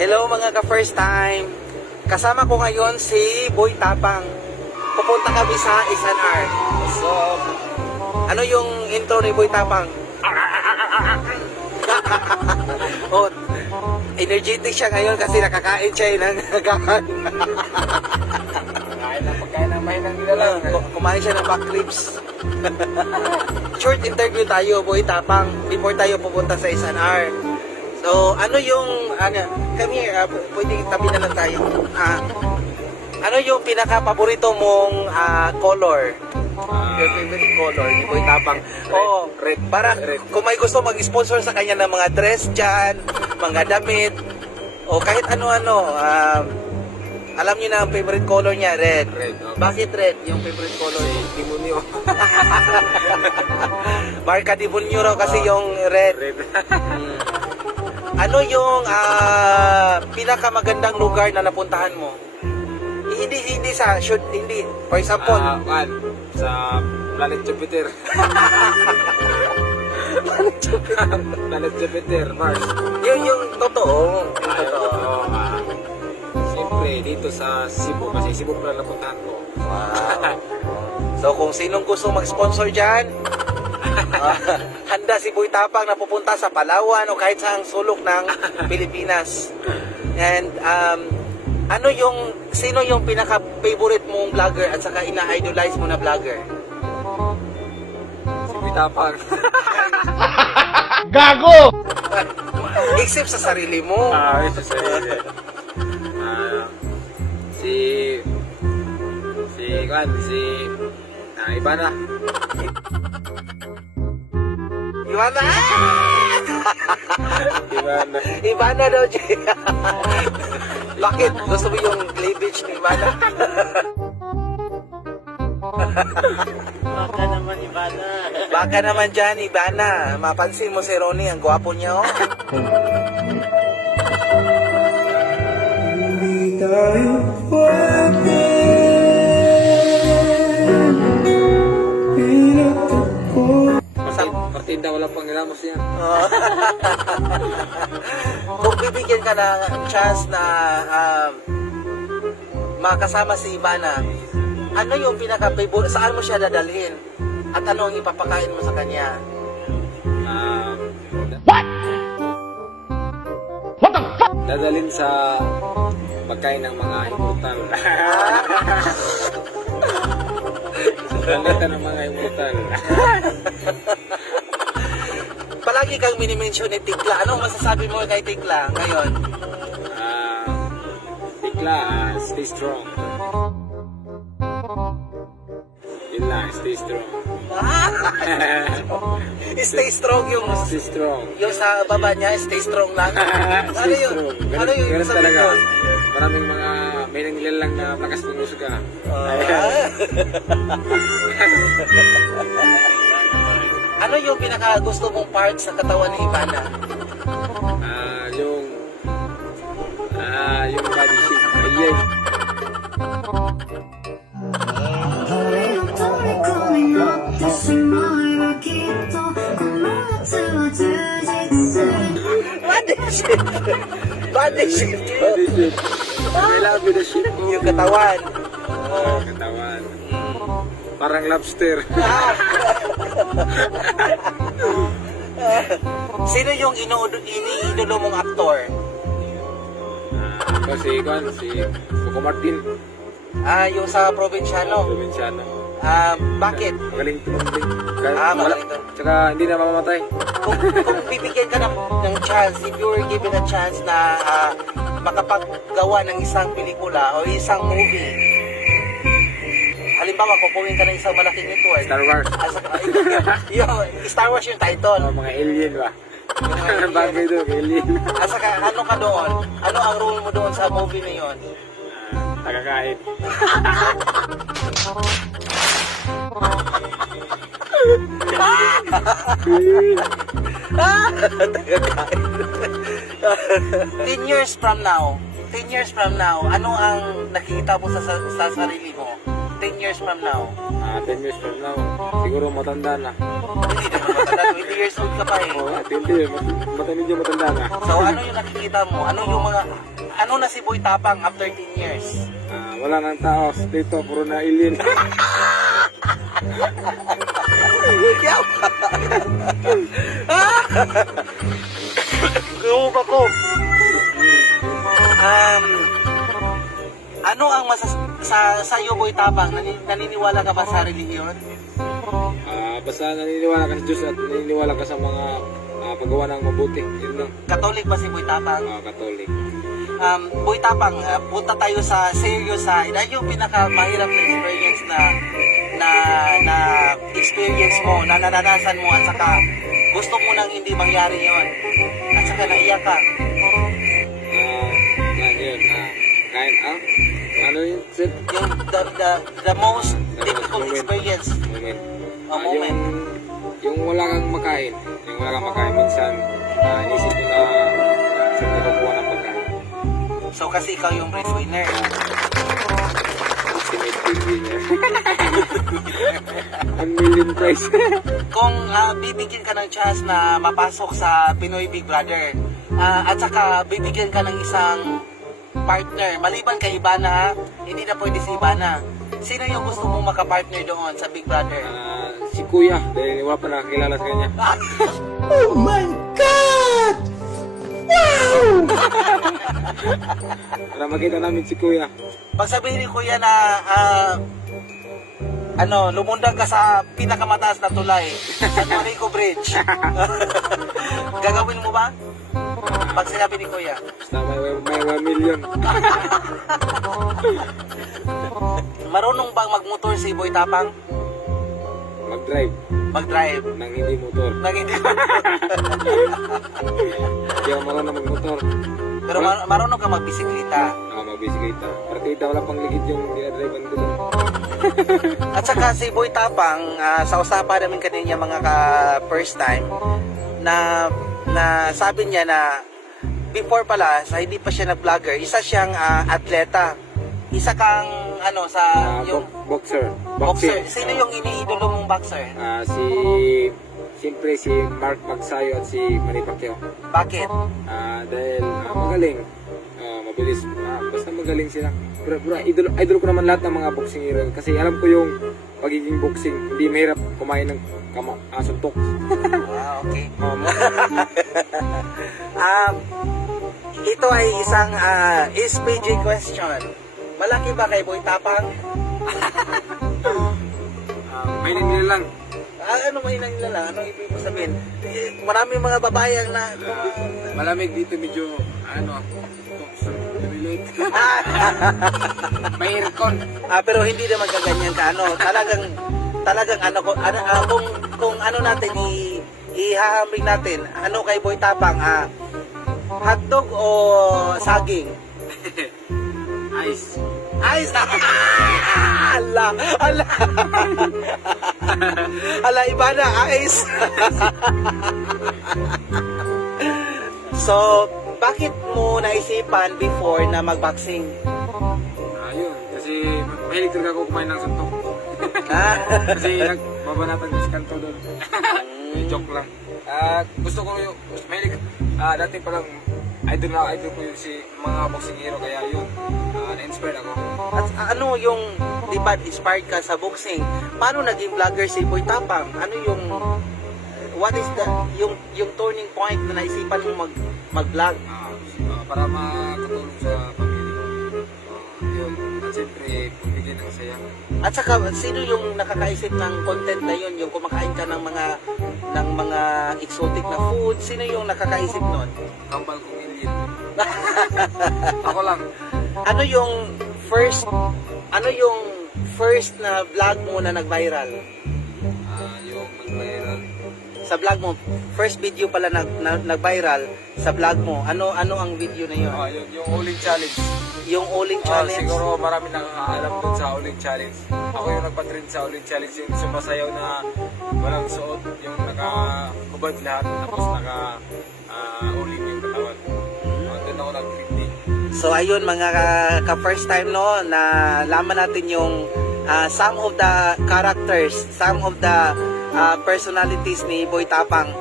Hello mga ka-first time. Kasama ko ngayon si Boy Tapang. Pupunta kami sa SNR. So, ano yung intro ni Boy Tapang? Oh, energetic siya ngayon kasi nakakain siya ng kakain. Pagkain ng mahinang nilalang. Kumain siya ng back ribs. Short interview tayo, Boy Tapang, before tayo pupunta sa SNR. So, ano yung, come here, pwede tabi na lang tayo. Ano yung pinaka-paborito mong color? Your favorite color ni Boy Tapang? Oo, red. Para kung may gusto mag-sponsor sa kanya ng mga dress dyan, mga damit, o kahit ano-ano, alam niyo na ang favorite color niya, red. Red, okay. Bakit red yung favorite color? Demonyo. Marka Demonyo raw kasi yung red. Ano yung pinakamagandang lugar na napuntahan mo? Hindi sa shoot, hindi. For example, Sa Planet Jupiter. Planet Jupiter, Mars. yung totoo. Yung totoo. Siyempre, dito sa Cebu. Kasi Cebu pala napuntahan ko. Wow. So kung sinong gusto mag-sponsor dyan, handa si Boy Tapang na pupunta sa Palawan o kahit saang sulok ng Pilipinas. And sino yung pinaka-favorite mong vlogger at saka ina-idolize mo na vlogger? Si Boy Tapang. Gago! Except sa sarili mo. Ito sa iba na. Iwana! Iba na. Ivana daw, Jay. Bakit? Gusto mo yung cleavage ni Ivana? Baka naman Ivana. Baka naman dyan, Ivana. Mapansin mo si Ronnie, ang gwapo niya, oh. Hindi tayo pwede Martinda, wala pang ilamos yan. Kung bibigyan ka ng chance na makasama si Ivana, ano yung pinaka-favorite? Saan mo siya dadalhin? At ano ang ipapakain mo sa kanya? Dadalhin sa pagkain ng mga immortal. Pagkain ng mga immortal. Palagi kang minimension ni Tikla. Anong masasabi mo kay Tikla ngayon? Tikla, stay strong. Yun lang, stay strong. Stay strong yung Stay strong. sa baba niya, stay strong lang. Ano yun? Ano yun? Ganun Sabi talaga. ko? Maraming mga may nangilalang na lakas ng musika. Ano yung pinaka gusto mong part sa katawan ni Ivana? Yung body shape. Ayun. Body shape. Body shape. Body shape. I love you, the shape mo. Yung katawan. Katawan. Parang lobster. Sino yung iniidolo mong aktor? Si Coco Martin. Yung sa Provinciano. Provinciano. Bakit? Magaling tumambling. Magaling to. Tsaka hindi na mamamatay. Kung bibigyan ka ng chance, if you were given a chance na makapaggawa ng isang pelikula o isang movie, halimbawa, kukunin ka ng isang malaking network. Star Wars. Yung Star Wars yung title. Mga alien ba? Yung alien. Bagay doon, alien. Saka, ano ka doon? Ano ang role mo doon sa movie na yun? Nakakain. Ten years from now, ano ang nakikita mo sa sarili mo? 10 years from now? 10 years from now, siguro matanda na. Hindi naman matanda, 20 years old ka pa eh. Oo, 20 years, medyo matanda na. So ano yung nakikita mo? Ano na si Boy Tapang after 10 years? Wala nang tao dito, puro na alien. Gawag ako. Ano ang sa iyo Boy Tapang? Naniniwala ka ba sa relihiyon? Basta naniniwala ka sa Diyos at naniniwala ka sa mga paggawa ng mabuti. Yun lang. Katolik ba si Boy Tapang? Katolik. Boy Tapang, punta tayo sa serious side. Ano yung pinakamahirap na experience na experience mo, na naranasan mo at saka gusto mo nang hindi mangyari yon at saka naiyak ka? Yun. Ano yun, sir? Yung the most difficult experience. Moment. Yung wala kang makain. Minsan, isip ko na sa nagkukuha ng pagkain. So kasi ikaw yung breadwinner. Ultimate breadwinner. 1 million prize. Kung bibigyan ka ng chance na mapasok sa Pinoy Big Brother, at saka bibigyan ka ng isang partner, maliban kay Ivana, hindi na pwede si Ivana. Sino yung gusto mong makapartner doon sa Big Brother? Si Kuya, dahil wala pa nakakilala sa kanya. Oh my God! Wow! Para makita namin si Kuya. Pag sabihin ni Kuya na lumundag ka sa pinakamataas na tulay, sa Marico Bridge. Gagawin mo ba? Pag sinabi ni Kuya. Basta may 1 million. Marunong bang magmotor si Boy Tapang? Mag-drive Mag-drive. ng hindi motor. Nang hindi. Hindi ako marunong mag-motor. Pero marunong ka magbisikleta. Mag-bisikleta. Partida, wala pang ligid yung dinadrivean ko doon. At saka si Boy Tapang, sa usapan namin kanina mga first time, na sabi niya na before pala, sa hindi pa siya nag-vlogger, isa siyang atleta. Isa kang yung Boxer. boxer. Sino yung iniidolo mong boxer? Siyempre si Mark Magsayo at si Manny Pacquiao. Bakit? Dahil magaling, mabilis, basta magaling sila. Pero idol ko naman lahat ng mga boxing hero kasi alam ko yung pagiging boxing, hindi mahirap kumain ng suntok. Okay. Ito ay isang SPG question. Malaki ba kay Boy Tapang? May nila lang. Ano may nangilala? Ano ibig mo sabihin? Maraming mga babae ang Malamig dito, medyo lumilate. May aircon. pero hindi naman kaganyan ka talagang kung natin ihahambing natin, ano kay Boy Tapang, hotdog o saging? Ice. Ice na! Ala, iba na, ice! So, bakit mo naisipan before na mag-boxing? Yun. Kasi mahilig talaga ako kumain ng suntok. Ah? Kasi nagbabanatan ko si Kanto doon. Joke lang. Gusto ko yung mahilig. Dati palang idol ko yung si mga boxing hero, kaya yun, na-inspired ako. At ano yung, di ba, inspired ka sa boxing? Paano naging vlogger si Boy Tapang? Ano yung, what is yung turning point na naisipan mo mag-vlog? Para makatulong sa pamilya. Yun. At siyempre, bigyan ng saya. At saka, sino yung nakakaisip ng content na yun? Yung kumakain ka ng mga exotic na food? Sino yung nakakaisip nun? Kambal kong Indian. Ako lang. Ano yung first na vlog mo na nag-viral? Yung mag-viral. Sa vlog mo, first video pala nag-viral sa vlog mo. Ano ang video na yun? Yung Uling Challenge. Yung Uling Challenge? Siguro marami nakakaalam dun sa Uling Challenge. Ako yung nagpa-trend sa Uling Challenge, yung sumasayaw na walang suot, yung naka-hubad lahat, tapos naka-uling yung katawan. Doon ako nag-trending. So ayun mga ka-first time no, na laman natin yung some of the characters, some of the personalities ni Boy Tapang.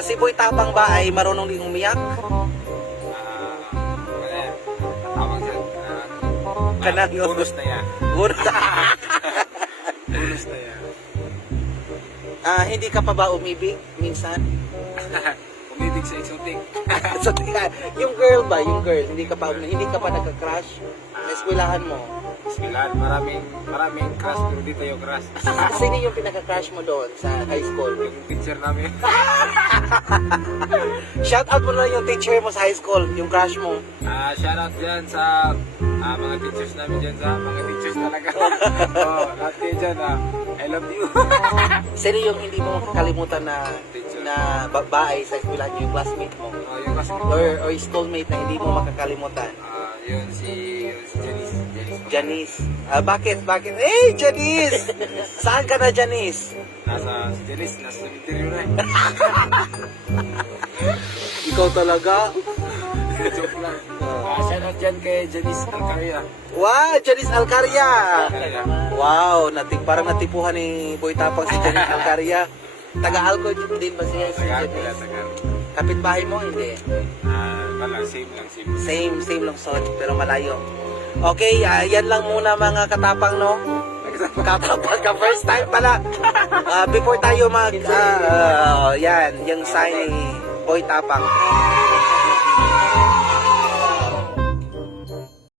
Si Boy Tapang ba ay marunong din umiyak? Wala yan. Tawag dyan. Kanang- Bonus na yan. Bonus na yan. Hindi ka pa ba umibig minsan? Umidig sa exotic. So, yung girl, hindi ka pa nagka-crush sa eskwelahan mo? Bismillah, maraming crush pero di tayo crush. Sino yung pinaka-crush mo doon sa high school? Yung teacher namin. Shout out mo na yung teacher mo sa high school, yung crush mo. Shoutout dyan sa mga teachers namin dyan sa mga teachers talaga. Lahat kayo dyan, I love you. Sino yung hindi mo makakalimutan na Teacher. babae sa eskwelahan niyo, yung classmate mo? Yung classmate Or schoolmate na hindi mo makakalimutan? yun si Janice. Janice. Bakit? Janice! Saan ka na, Janice? Si Janice, nasa cemetery na Ikaw talaga? Joke lang. Shoutout dyan kay Janice Alcaria. Wow, Janice Alcaria! Wow, parang natipuhan ni Boy Tapang si Janice Alcaria. Taga-alco din ba siya si Janice? Kapitbahay mo? Hindi. Wala, same lang. Same lang sod, pero malayo. Okay, yan lang muna mga katapang, no? Katapang ka, first time pala. Before tayo yan, yung sign ni Boy Tapang.